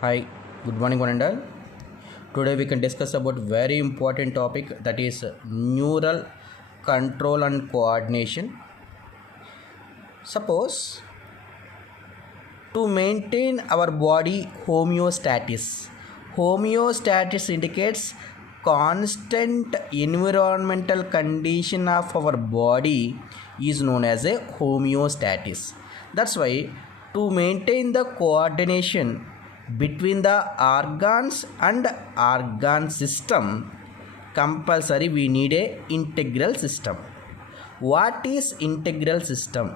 Hi, good morning one and all. Today we can discuss about very important topic, that is neural control and coordination. Suppose to maintain our body homeostasis. Homeostasis indicates constant environmental condition of our body is known as a homeostasis. That's why to maintain the coordination between the organs and organ system, compulsory we need a integral system. What is integral system?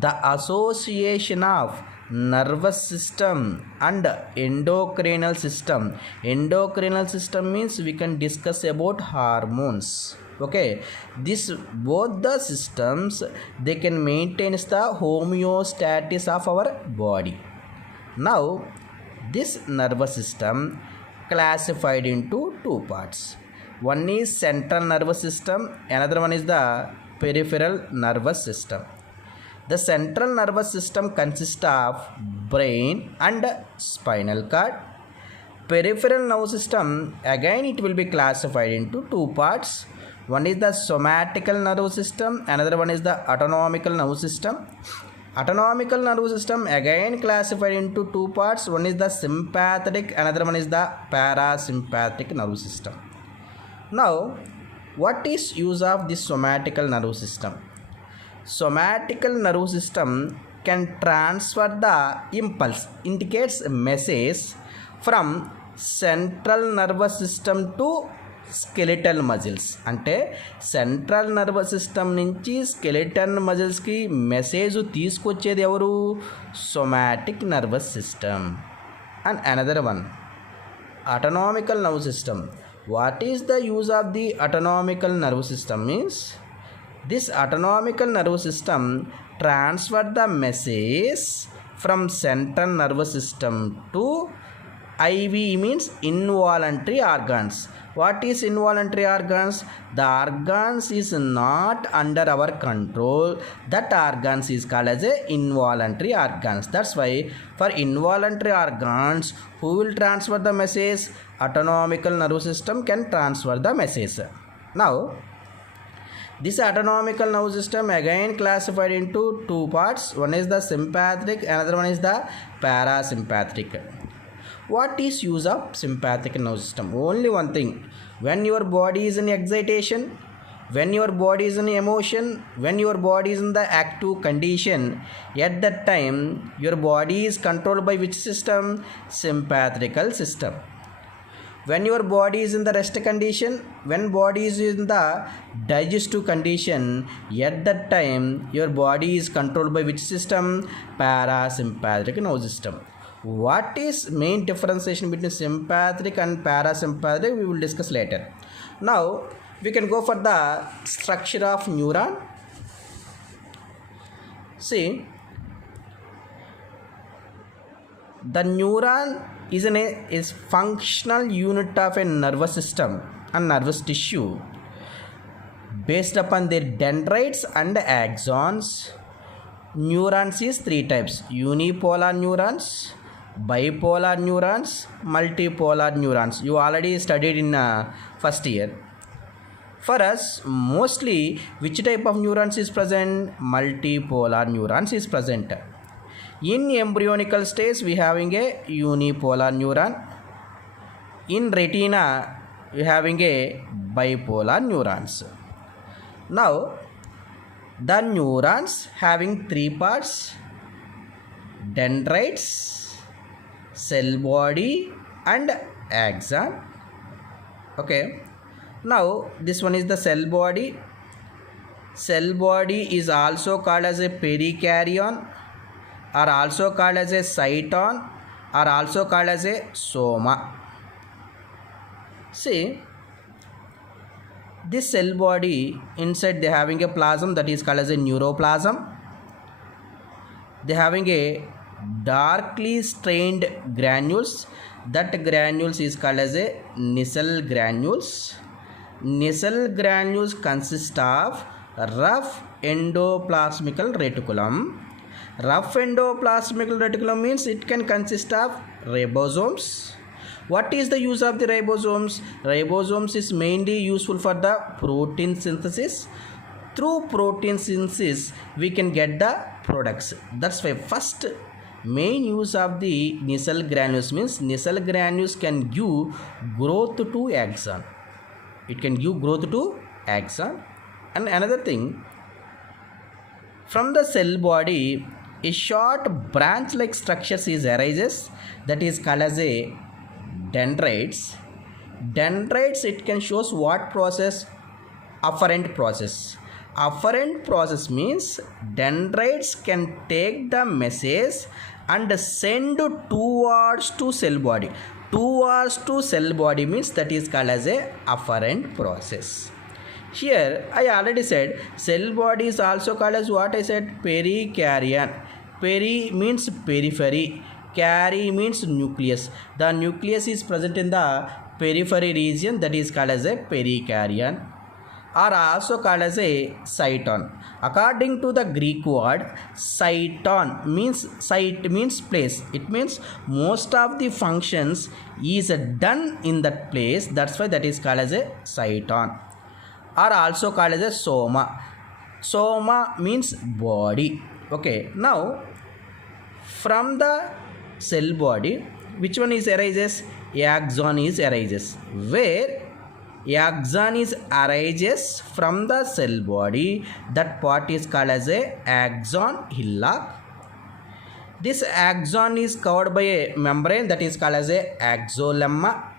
The association of nervous system and endocrinal system. Endocrinal system means we can discuss about hormones. Okay, this both the systems, they can maintain the homeostasis of our body. Now this nervous system classified into two parts. One is central nervous system, another one is the peripheral nervous system. The central nervous system consists of brain and spinal cord. Peripheral nervous system, again it will be classified into two parts. One is the somatical nervous system, another one is the autonomical nervous system. Autonomical nervous system again classified into two parts. One is the sympathetic, another one is the parasympathetic nervous system. Now, what is use of this somatical nervous system? Somatical nervous system can transfer the impulse, indicates a message from central nervous system to skeletal muscles. అంటే central nervous system నుంచి skeletal మజిల్స్కి message తీసుకొచ్చేది ఎవరు? Somatic nervous system. And another one, autonomical nervous system. What is the use of the autonomical nervous system means? This autonomical nervous system transfer the message from central nervous system to IV, means involuntary organs. What is involuntary organs? The organs is not under our control. That organs is called as a involuntary organs. That's why for involuntary organs, who will transfer the message? Autonomical nervous system can transfer the message. Now this autonomical nervous system again classified into two parts. One is the sympathetic, another one is the parasympathetic. What is use of sympathetic nervous system? Only one thing. When your body is in excitation, when your body is in emotion, when your body is in the active condition, at that time your body is controlled by which system? Sympathetical system. When your body is in the rest condition, when body is in the digestive condition, at that time your body is controlled by which system? Parasympathetic nervous system. What is main differentiation between sympathetic and parasympathetic? We will discuss later. Now we can go for the structure of neuron. See, the neuron is functional unit of a nervous system and nervous tissue based upon their dendrites and axons. Neurons is three types: unipolar neurons, bipolar neurons, multipolar neurons. You already studied in first year. For us, mostly which type of neurons is present? Multipolar neurons is present. In embryonical stage we having a unipolar neuron. In retina we having a bipolar neurons. Now the neurons having three parts: dendrites, cell body and axon. Okay, now this one is the cell body. Cell body is also called as a perikaryon, or also called as a cyton, or also called as a soma. See, this cell body, inside they having a plasm, that is called as a neuroplasm. They having a darkly stained granules. That granules is called as a Nissl granules. Nissl granules consist of rough endoplasmic reticulum. Rough endoplasmic reticulum means it can consist of ribosomes. What is the use of the ribosomes? Ribosomes is mainly useful for the protein synthesis. Through protein synthesis, we can get the products. That's why first main use of the Nissl granules means Nissl granules can give growth to axon. It can give growth to axon. And another thing, from the cell body, a short branch-like structure is arises, that is called as a dendrites. Dendrites, it can shows what process? Afferent process. Afferent process means dendrites can take the message and send towards to cell body. Towards to cell body means that is called as a afferent process. Here I already said cell body is also called as what I said, perikaryon. Peri means periphery, kary means nucleus. The nucleus is present in the periphery region, that is called as a perikaryon, or also called as a cyton. According to the Greek word cyton means site means place. It means most of the functions is done in that place. That's why that is called as a cyton, or also called as a soma. Soma means body. Okay, now from the cell body, which one is arises? Axon is arises. Where axon is arises from the cell body, that part is called as a axon hillock. This axon is covered by a membrane, that is called as a axolemma.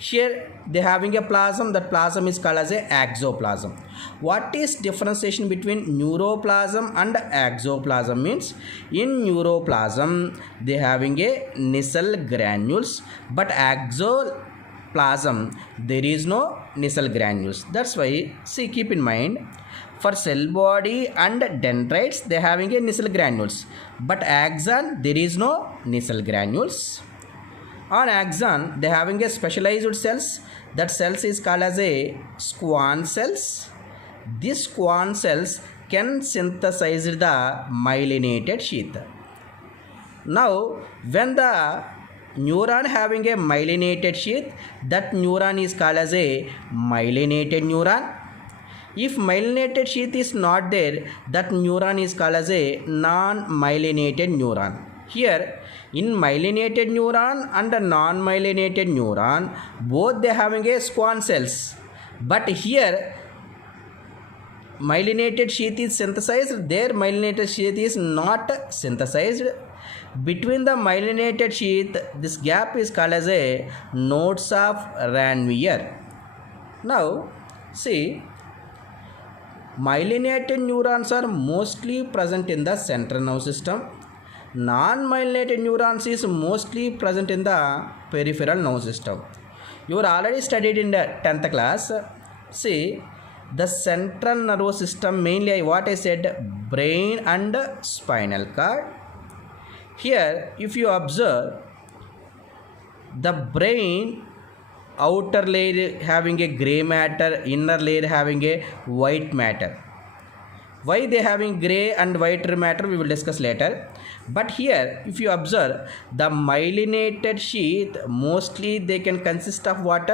Here they having a plasm, that plasm is called as a axoplasm. What is differentiation between neuroplasm and axoplasm means, in neuroplasm they having a Nissl granules, but axoplasm there is no Nissl granules. That's why, see, keep in mind, for cell body and dendrites they having a Nissl granules, but axon there is no Nissl granules. On axon they having a specialized cells, that cells is called as a Schwann cells. These Schwann cells can synthesize the myelinated sheath. Now when the neuron having a myelinated sheath, that neuron is called as a myelinated neuron. If myelinated sheath is not there, that neuron is called as a non-myelinated neuron. Here in myelinated neuron and non-myelinated neuron, both they having a Schwann cells, but here myelinated sheath is synthesized, there myelinated sheath is not synthesized. Between the myelinated sheath, this gap is called as a nodes of Ranvier. Now see, myelinated neurons are mostly present in the central nervous system. Non-myelinated neurons is mostly present in the peripheral nervous system. You are already studied in the 10th class. See, the central nervous system, mainly what I said, brain and spinal cord. Here if you observe, the brain outer layer having a gray matter, inner layer having a white matter. Why they having gray and white matter we will discuss later. But here if you observe, the myelinated sheath mostly they can consist of what?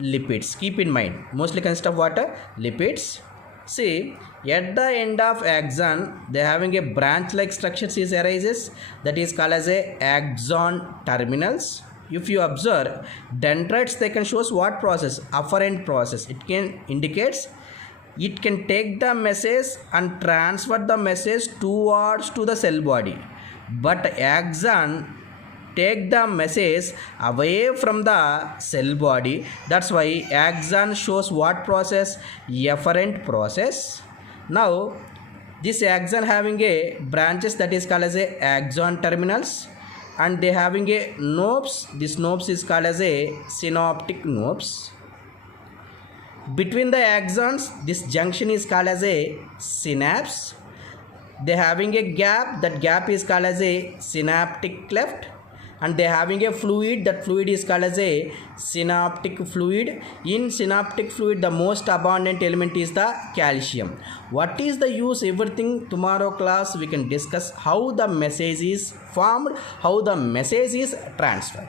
Lipids. Keep in mind, mostly consist of what? Lipids. See, at the end of axon they having a branch like structures is arises, that is called as a axon terminals. If you observe, dendrites they can shows what process? Afferent process. It can indicates it can take the message and transfer the message towards to the cell body, but axon take the message away from the cell body. That's why axon shows what process? Efferent process. Now this axon having a branches, that is called as a axon terminals, and they having a knobs. This knobs is called as a synaptic knobs. Between the axons, this junction is called as a synapse. They having a gap, that gap is called as a synaptic cleft. and they having a fluid. That fluid is called as a synaptic fluid. In synaptic fluid, the most abundant element is the calcium. What is the use? Everything tomorrow class we can discuss how the message is formed, how the message is transferred.